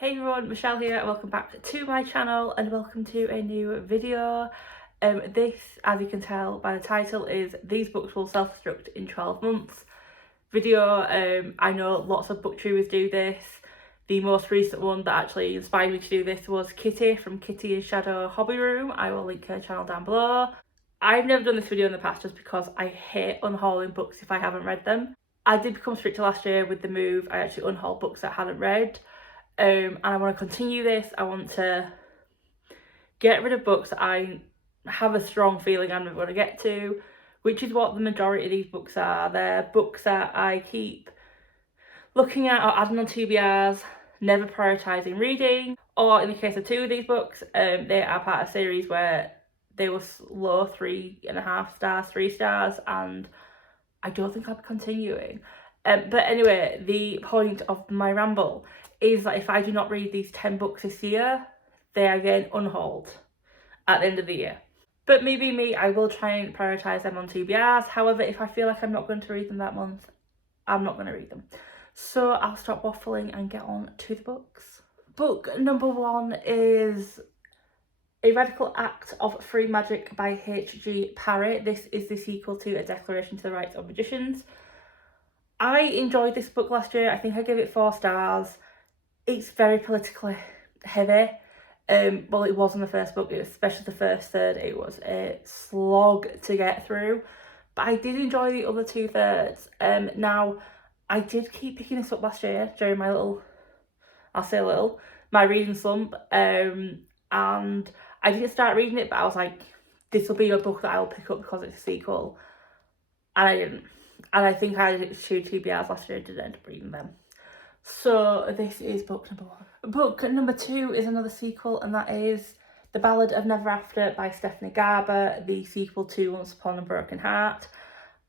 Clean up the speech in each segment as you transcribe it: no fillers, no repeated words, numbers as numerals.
Hey everyone, Michelle here, welcome back to my channel and welcome to a new video. This, as you can tell by the title, is These Books Will Self-Destruct in 12 Months video. I know lots of booktubers do this. The most recent one that actually inspired me to do this was Kitty from Kitty and Shadow Hobby Room. I will link her channel down below. I've never done this video in the past just because I hate unhauling books if I haven't read them. I did become stricter last year with the move. I actually unhauled books that I hadn't read. And I want to continue this. I want to get rid of books that I have a strong feeling I'm never going to get to, which is what the majority of these books are. They're books that I keep looking at or adding on TBRs, never prioritising reading. Or in the case of two of these books, they are part of a series where they were low 3.5 stars, 3 stars, and I don't think I'll be continuing. But anyway, the point of my ramble is that if I do not read these 10 books this year, they are getting unhauled at the end of the year. But me being me, I will try and prioritise them on TBRs. However, if I feel like I'm not going to read them that month, I'm not going to read them. So I'll stop waffling and get on to the books. Book number 1 is A Radical Act of Free Magic by H.G. Parry. This is the sequel to A Declaration to the Rights of Magicians. I enjoyed this book last year. I think I gave it 4 stars. It's very politically heavy. Well, it was in the first book, especially the first third. It was a slog to get through. But I did enjoy the other 2/3. Now, I did keep picking this up last year during my my reading slump. And I didn't start reading it, but I was like, this will be a book that I will pick up because it's a sequel. And I didn't. And I think I did 2 TBRs last year and didn't end up reading them. So this is book number 1. Book number 2 is another sequel, and that is The Ballad of Never After by Stephanie Garber, the sequel to Once Upon a Broken Heart.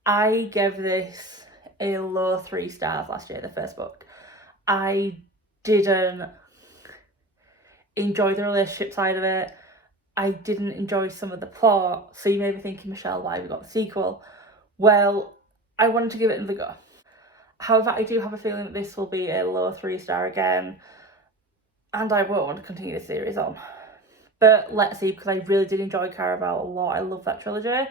I gave this a low 3 stars last year, the first book. I didn't enjoy the relationship side of it. I didn't enjoy some of the plot. So you may be thinking, Michelle, why have we got the sequel? Well, I wanted to give it another go. However, I do have a feeling that this will be a low 3 star again, and I won't want to continue the series on. But let's see, because I really did enjoy Caraval a lot. I love that trilogy.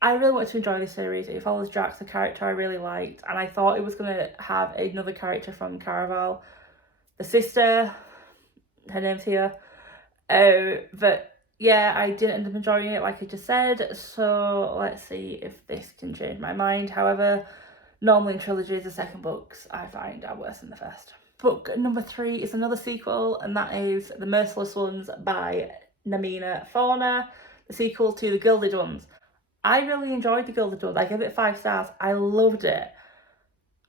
I really wanted to enjoy this series. It follows Drax, a character I really liked, and I thought it was going to have another character from Caraval, the sister. Her name's here. But yeah, I didn't end up enjoying it like I just said, so let's see if this can change my mind. However, normally in trilogies, the second books I find are worse than the first. Book number 3 is another sequel, and that is The Merciless Ones by Namina Fauna, the sequel to The Gilded Ones. I really enjoyed The Gilded Ones. I gave it 5 stars. I loved it.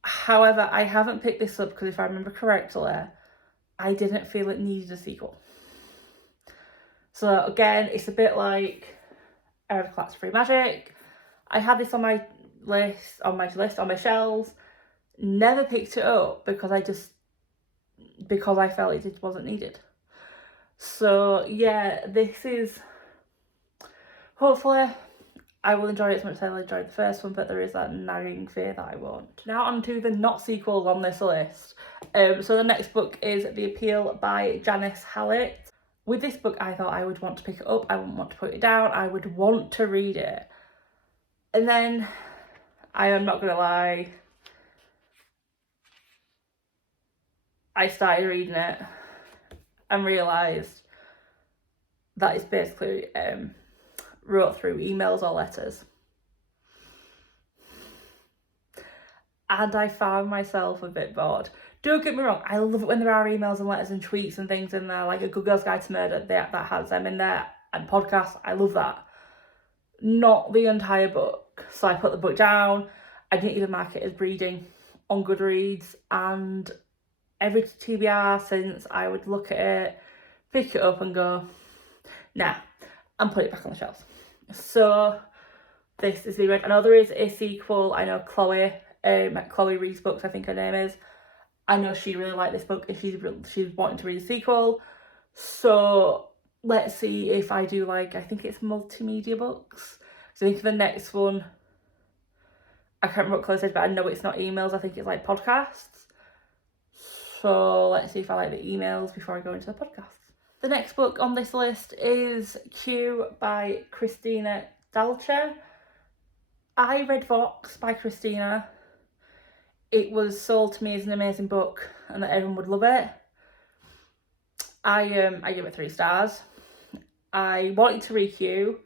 However, I haven't picked this up because if I remember correctly, I didn't feel it needed a sequel. So again, it's a bit like A Radical Act of Free Magic. I had this on my shelves, never picked it up because I felt it just wasn't needed. So yeah, this is, hopefully I will enjoy it as much as I enjoyed the first one, but there is that nagging fear that I won't. Now on to the not sequels on this list. So the next book is The Appeal by Janice Hallett. With this book, I thought I would want to pick it up, I wouldn't want to put it down, I would want to read it. And then, I am not going to lie, I started reading it and realised that it's basically wrote through emails or letters. And I found myself a bit bored. Don't get me wrong, I love it when there are emails and letters and tweets and things in there, like A Good Girl's Guide to Murder, that has them in there, and podcasts, I love that. Not the entire book. So I put the book down. I didn't even mark it as reading on Goodreads, and every TBR since, I would look at it, pick it up and go, nah, and put it back on the shelves. So this is the red. I know there is a sequel. I know Chloe reads books, I think her name is. I know she really liked this book and she's wanting to read the sequel. So let's see if I do like, I think it's multimedia books. So I think the next one, I can't remember what Chloe said, but I know it's not emails. I think it's like podcasts. So let's see if I like the emails before I go into the podcast. The next book on this list is Q by Christina Dalcher. I read Vox by Christina. It was sold to me as an amazing book and that everyone would love it. I give it 3 stars. I wanted to read Q,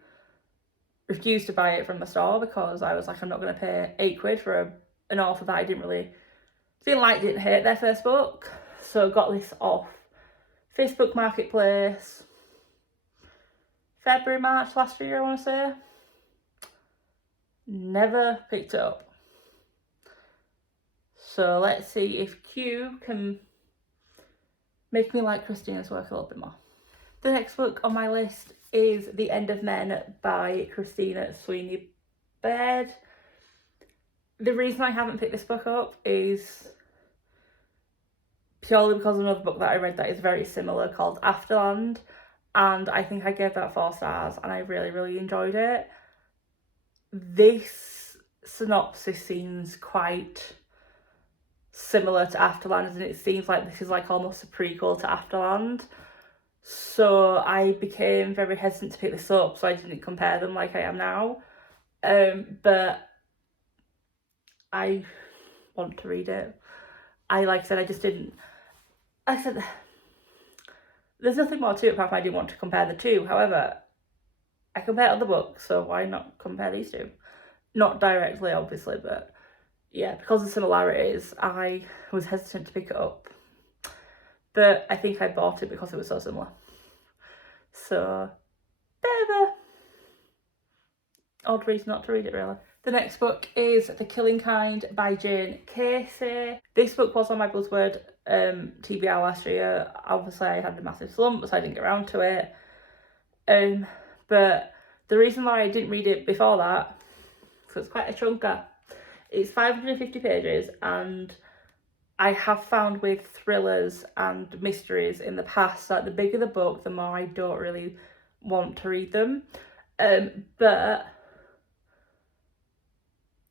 refused to buy it from the store because I was like, I'm not going to pay £8 for an author that I didn't hate their first book. So got this off Facebook Marketplace, February, March last year, I want to say. Never picked it up. So let's see if Q can make me like Christina's work a little bit more. The next book on my list is The End of Men by Christina Sweeney Baird. The reason I haven't picked this book up is purely because of another book that I read that is very similar called Afterland, and I think I gave that 4 stars and I really, really enjoyed it. This synopsis seems quite similar to Afterland, and it seems like this is like almost a prequel to Afterland. So I became very hesitant to pick this up, so I didn't compare them like I am now. But I want to read it. Like I said, I just didn't. I said there's nothing more to it apart from I didn't want to compare the two. However, I compare other books, so why not compare these two? Not directly, obviously, but yeah, because of similarities, I was hesitant to pick it up. But I think I bought it because it was so similar. So, bit of a odd reason not to read it, really. The next book is The Killing Kind by Jane Casey. This book was on my Buzzword TBR last year. Obviously, I had a massive slump, so I didn't get around to it. But the reason why I didn't read it before that, because it's quite a chunker. It's 550 pages, and I have found with thrillers and mysteries in the past that the bigger the book, the more I don't really want to read them. But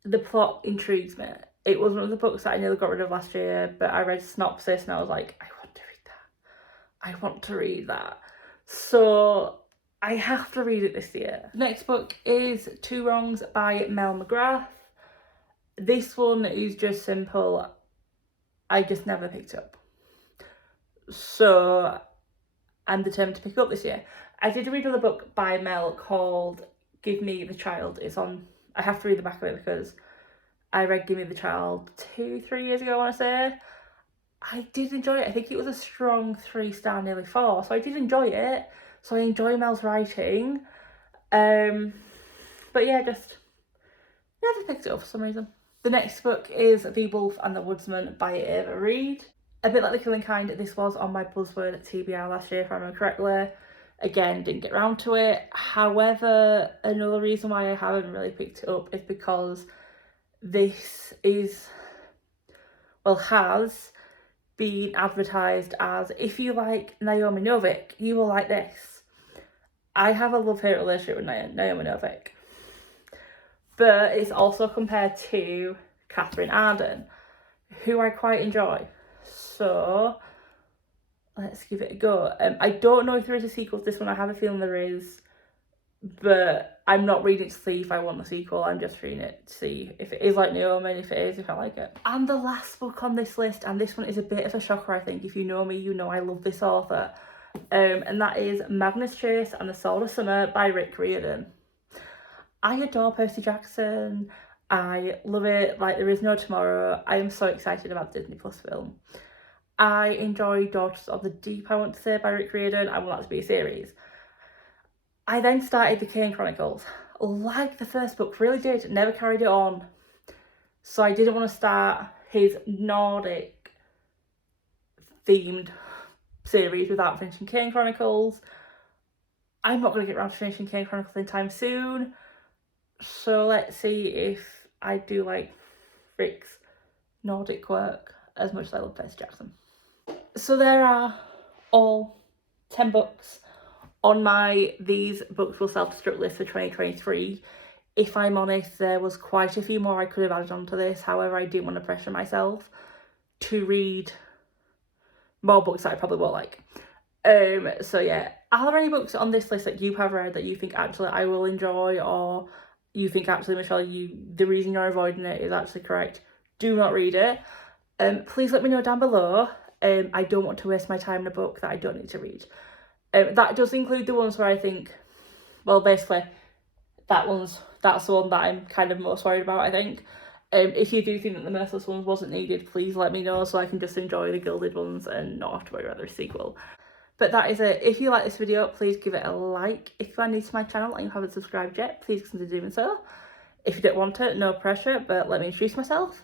the plot intrigues me. It was one of the books that I nearly got rid of last year, but I read synopsis and I was like, I want to read that. I want to read that. So I have to read it this year. The next book is Two Wrongs by Mel McGrath. This one is just simple. I just never picked it up. So I'm determined to pick it up this year. I did read another book by Mel called Give Me the Child. I have to read the back of it because I read Give Me the Child 2-3 years ago, I want to say. I did enjoy it. I think it was a strong 3 star, nearly 4. So I did enjoy it. So I enjoy Mel's writing. But yeah, just never picked it up for some reason. The next book is The Wolf and the Woodsman by Ava Reid. A bit like The Killing Kind, this was on my Buzzword TBR last year, if I remember correctly. Again, didn't get around to it. However, another reason why I haven't really picked it up is because this has been advertised as, if you like Naomi Novik, you will like this. I have a love-hate relationship with Naomi Novik. But it's also compared to Catherine Arden, who I quite enjoy. So let's give it a go. I don't know if there is a sequel to this one. I have a feeling there is. But I'm not reading it to see if I want the sequel. I'm just reading it to see if it is like Naomi, and if it is, if I like it. And the last book on this list, and this one is a bit of a shocker, I think. If you know me, you know I love this author. And that is Magnus Chase and the Sword of Summer by Rick Riordan. I adore Percy Jackson. I love it like there is no tomorrow. I am so excited about the Disney Plus film. I enjoy Daughters of the Deep, I want to say, by Rick Riordan. I want that to be a series. I then started the Kane Chronicles. Like the first book, really did. Never carried it on. So I didn't want to start his Nordic themed series without finishing Kane Chronicles. I'm not going to get around to finishing Kane Chronicles anytime soon. So let's see if I do like Rick's Nordic work as much as I love Percy Jackson. So there are all 10 books on my These Books Will Self-Destruct list for 2023. If I'm honest, there was quite a few more I could have added onto this. However, I didn't want to pressure myself to read more books that I probably won't like. So yeah, are there any books on this list that you have read that you think actually I will enjoy, or you think actually, Michelle, the reason you're avoiding it is actually correct? Do not read it. Please let me know down below. I don't want to waste my time in a book that I don't need to read. That does include the ones where I think, well, basically, that's the one that I'm kind of most worried about, I think. If you do think that the Merciless ones wasn't needed, please let me know so I can just enjoy the Gilded ones and not have to worry about the sequel. But that is it. If you like this video, please give it a like. If you are new to my channel and you haven't subscribed yet, please consider doing so. If you don't want it, no pressure, but let me introduce myself.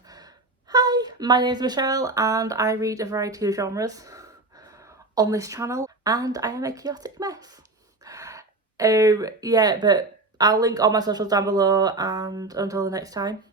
Hi, my name is Michelle and I read a variety of genres on this channel, and I am a chaotic mess. Yeah, but I'll link all my socials down below, and until the next time,